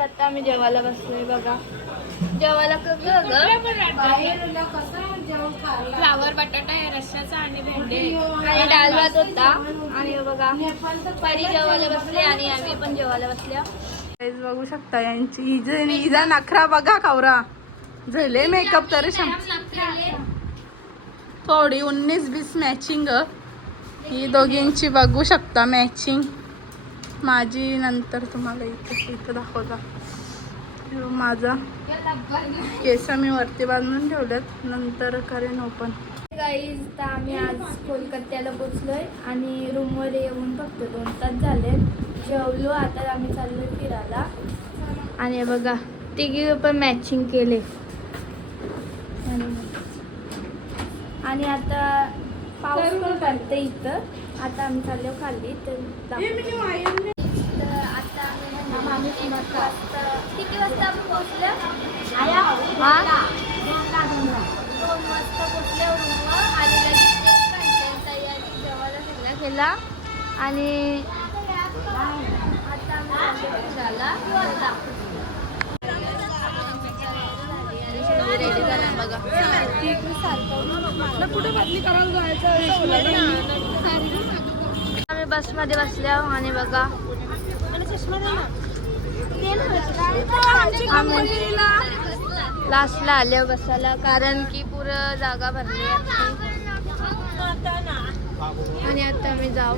आता आम्ही जेवायला बसलोय बघा. जेवायला फ्लावर बटाटा आहे रश्श्याचा आणि भेंडे आणि डाळ भात होता. आणि बघा परी जेवायला बसले आणि आम्ही पण जेवायला बसल्या. बघू शकता यांची इजा नखरा बघा कवरा झाले मेकअप तर थोडी 19-20 मॅचिंग ही दोघींची बघू शकता मॅचिंग. माझी नंतर तुम्हाला इथं दाखवता. माझा केस मी वरती बांधून ठेवलेत नंतर करेन ओपन. गाईज तर आम्ही आज कोलकात्याला पोचलोय आणि रूमवर येऊन फक्त 2 तास झाले. जेवलो आता आम्ही चाललोय फिरायला. आणि बघा तिघी पण मॅचिंग केले. आणि आता पाऊस पण पडते इथं. आता आम्ही चाललो खाली तर आता आम्ही किती वाजता आपण पोहोचलो? 2 वाजता पोहोचले रूमवर. आणि लगेच तयारी जेवायला सगळं केला. आणि आता आम्ही झाला रेडी झाला बघा. आम्ही बसमध्ये बसल्या आणि बघा लास्टला आल्या बसायला कारण की पुरं जागा भरली आहे. आणि आता आम्ही जाऊ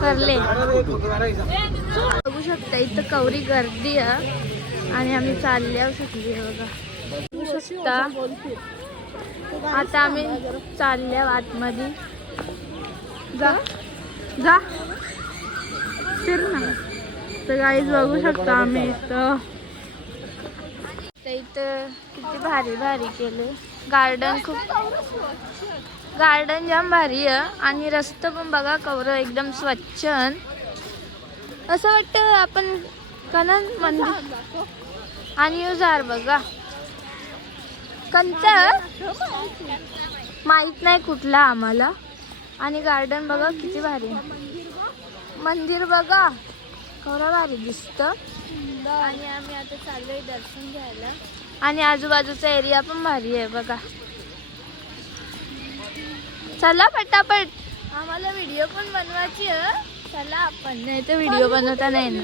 करले बघू शकता इथं कवरी गर्दी आहे. आणि आम्ही चालल्या शकली बघा बघू शकता. आता आम्ही चालल्या आतमध्ये. जा जा फिर ना. तर गाईज बघू शकता आम्ही इथं किती भारी भारी केले. गार्डन जाम भारी आहे. आणि रस्ता पण बघा कवर एकदम स्वच्छ. असं वाटतं आपण कनन मंदिर. आणि युजार बघा कंच माहित नाही कुठला आम्हाला. आणि गार्डन बघा किती भारी. मंदिर बघा कवरा भारी दिसतं. आणि आम्ही आता चाललोय दर्शन घ्यायला. आणि आजूबाजूचा एरिया पण भारी आहे बघा. चला पटापट आम्हाला व्हिडिओ पण बनवायची आहे. चला आपण नाही तर व्हिडिओ बनवता नाही ना.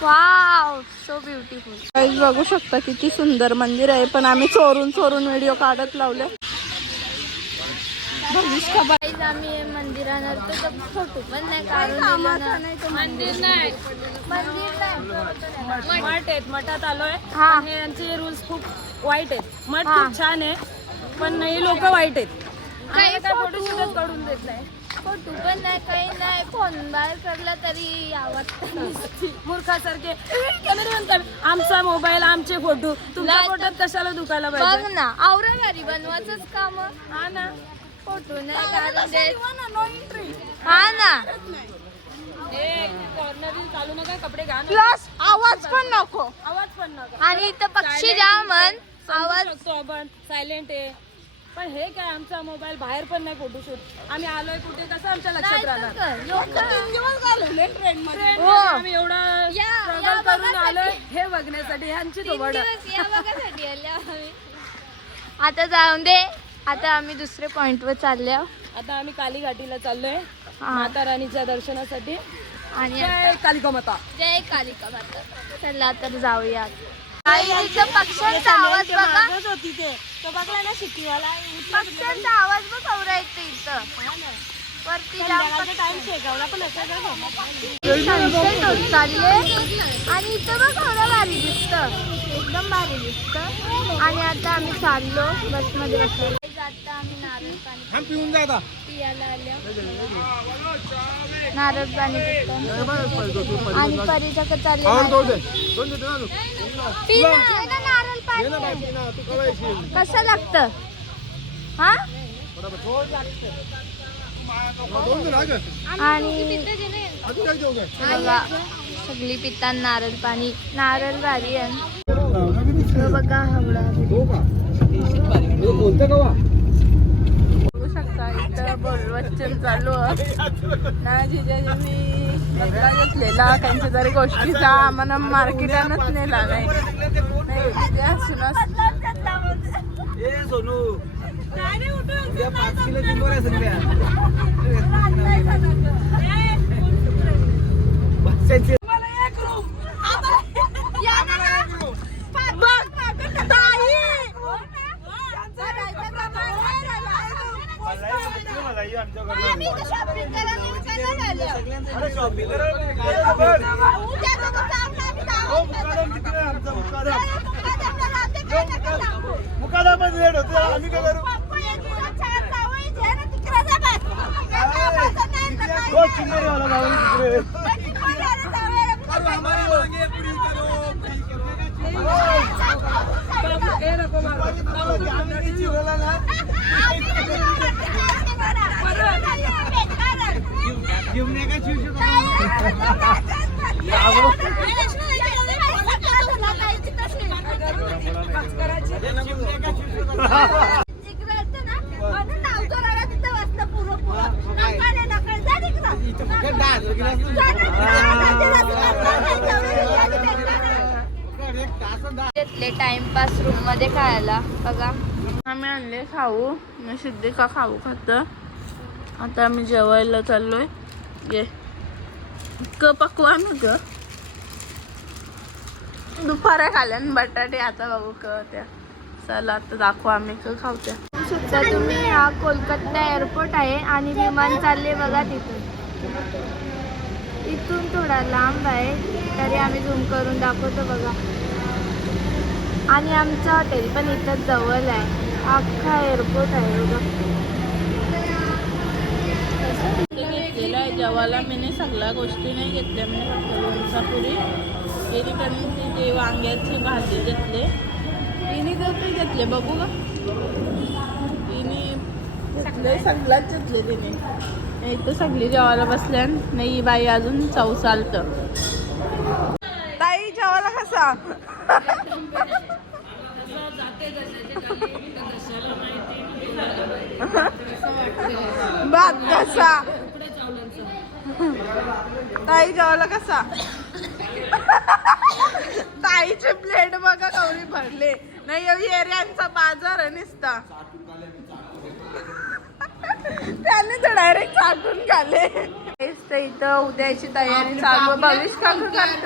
Wow so beautiful. गाईज बघू शकता किती सुंदर मंदिर आहे. पण आम्ही चोरून व्हिडिओ काढत लावले. आम्ही मंदिरावर तर फोटो पण नाही काढून. मंदिर नाही मठ आहेत. मठात आलोय. हे यांचे रूल्स खूप वाईट आहेत. मठ खूप छान आहे पण हे लोक वाईट आहेत. काही काय फोटो शूटच काढून देत नाही. फोटो पण नाही काही नाही. फोन बाहेर करला तरी आवाज मूर्खासारखे आमचा मोबाईल आमचे फोटो तुमच्या फोटोत कशाला दुखायला बघ पाहिजे ना. आवरावारी बनवायचंच काम. हा ना. फोटो नाही काढून देत. हा ना. कॉर्नर चालू नका कपडे घाण. प्लस आवाज पण नको. आवाज पण नका. आणि इथं पक्षी जामन आवाज आपण सायलेंट आहे. पण हे काय आमचा मोबाईल बाहेर पण नाही फोटोशूट. आम्ही आलोय कुठे कसं आमच्या लक्षात राहणार. आम्ही एवढा स्ट्रगल करून आलोय हे बघण्यासाठी. ह्यांची थोबड. आता जाऊन दे. आता आम्ही दुसरे पॉइंट वर चालले. आता आम्ही काली घाटीला चाललोय माता राणीच्या दर्शनासाठी. आणि जय कालिका माता. जय कालिका माता. चला तर जाऊया. इथं पक्ष्यांचा आवाज बघा. बघला ना शिकवायला पक्ष्यांचा आवाज बघ कवरा येतो इथं वरती. टाइम शेगावला पण सनसेट होत चालले. आणि इथं बघ कवरा भारी दिसतं. एकदम भारी दिसतं. आणि आता आम्ही चाललो बसमध्ये बसलो. आता आम्ही नारळ पाणी पियाला आलो. नारळ पाणी पितो. आणि परीच्या का चालले नारळ पाणी. कसं लागतं हा. आणि बघा सगळी पितात नारळ पाणी. नारळ भारी आहे बघा. बघू शकता इथं बोलवचन चालू आहे. ना जिजाजी मी बदला घेतलेला त्यांच्या तरी गोष्टीचा आम्हाला मार्केटानच नेला नाही तिथे असूनच मुकादामध्ये लेट होते आम्ही काय करू चिंगरीवाला गावाला टाइमपास रूम मध्ये खायला बघा. आम्ही आणले खाऊ मी सिद्धिका खाऊ खात. आता आम्ही जेवायला चाललोय. गे क पकवान ग दुपारा खाल्यान बटाटे आता बाबू क त्या चला आता दाखवा आम्ही क खावत्या. सुद्धा तुम्ही हा कोलकाता एअरपोर्ट आहे आणि विमान चालले बघा तिथून. इथून थोडा लांब आहे तरी आम्ही झूम करून दाखवतो बघा. आणि आमचं हॉटेल पण इथं जवळ आहे. अख्खा एअरपोर्ट आहे बघा. घेतलेला आहे जेवायला मी सगळ्या गोष्टी नाही घेतल्या म्हणजे फक्त लोणचापुरी एकीकडे ते वांग्याची भाजी घेतले. तिने तर ते घेतले बघू का तिने घेतले सगळ्याच घेतले तिने. इथं सगळी जेवायला बसल्या नाही बाई अजून चव चालतं. ताई जेवायला कसा भात कसा ताई जेवायला कसा ताईचे प्लेट बघा कवरी भरले नाही एरियांचा बाजार आहे नुसता त्याने तर डायरेक्ट चाटून खाले. इथं उद्याची तयारी चालू. भविष्य का करत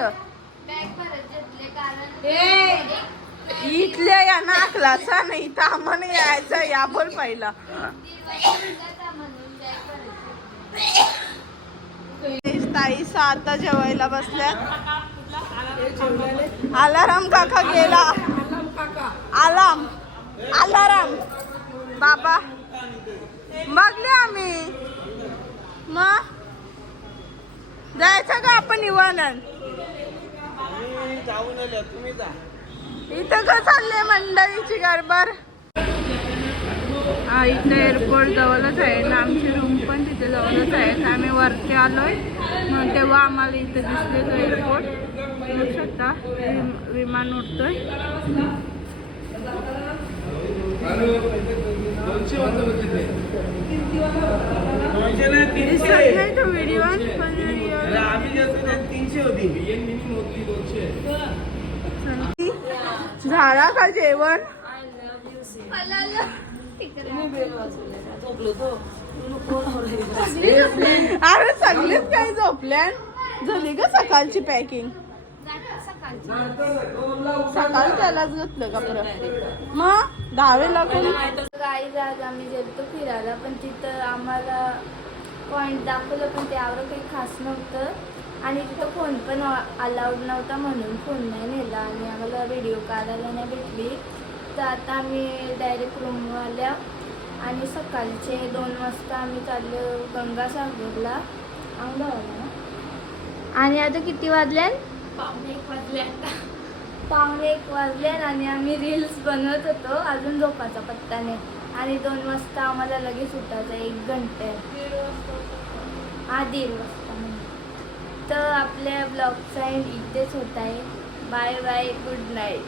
इथल्या या नाकलाचा नाही तर आम्हाला यायचं या बोल पहिला. ताई आता जेवायला बसल्यात. अलाराम काका गेला. अलाराम बाबा बघले आम्ही मग जायचं का आपण निवानन इथं का चालले मंडळीची गडबड. इथं एअरपोर्ट जवळच आहे ना आमची रूम पण तिथे जवळच आहे. आम्ही वरती आलोय मग तेव्हा आम्हाला इथं दिसले तो एअरपोर्ट बघू शकता. विमान उडतोय. तो व्हिडिओ झाला का जेवण. अरे सगळेच काही झोपल्या झाली का सकाळची पॅकिंग. सकाळी त्यालाच घेतलं का परत मग 10 कोणी. गाईज आज आम्ही गेलो फिरायला पण तिथं आम्हाला पॉईंट दाखवलं पण त्यावर काही खास नव्हतं आणि तिथं फोन पण अलाउड नव्हता म्हणून फोन नाही नेला आणि आम्हाला व्हिडिओ काढायला नाही भेटली. तर आता आम्ही डायरेक्ट रूम आल्या आणि सकाळचे 2 वाजता आम्ही चाललो गंगासागरला औंधाला. आणि आता किती वाजल्यान 1:15 वाजल्यान आणि आम्ही रील्स बनवत होतो. अजून झोपाचा पत्ता नाही आणि 2 वाजता आम्हाला लगेच उठायचं 1 घंटे 1:30 वाजता. तर आपल्या ब्लॉगचा एंड इथेच होत आहे. Bye bye good night.